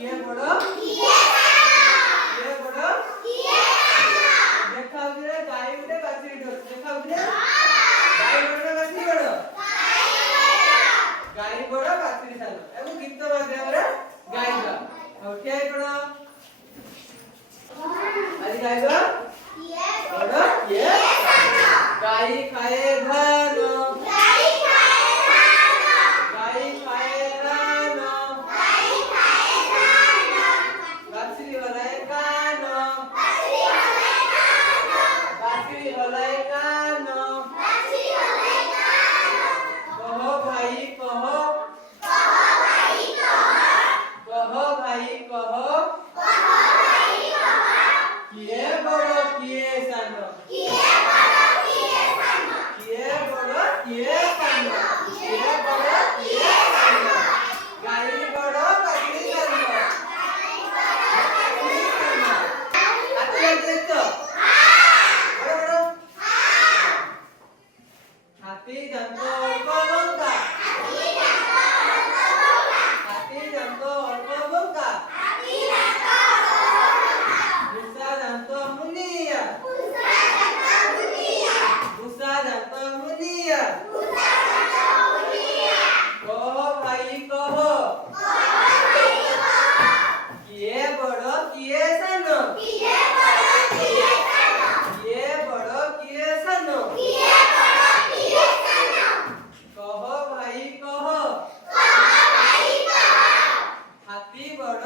किए बड़ किए बड़ देखा उधर गाय उठे बाछड़ी उठे देखा उधर गाय बड़ ना बाछड़ी बड़ गाय बड़ बाछड़ी सानो एबो गीत माध्यमरे गाइबा और ठिया पड़ आज गाइबा किए बड़ किए गाय खाए धान गाय खाए धान बाछड़ी हलाए कान बाछड़ी हलाए कान कहो भाई कहो कहो भाई कहो किए बड़ किए सानो किए बड़ किए सानो किए बड़ किए सानो गाय बड़ बाछड़ी सानो बाछड़ी सानो हाथी देखो बड़ बड़ हाथी दांत अल्प बंका हाथी दांत अल्प बंका भूषा दांत मुनिया भूषा दांत मुनिया कहो भाई कहो किए बड़ किए सानो किए बड़ किए सानो कहो भाई कहो हाथी बड़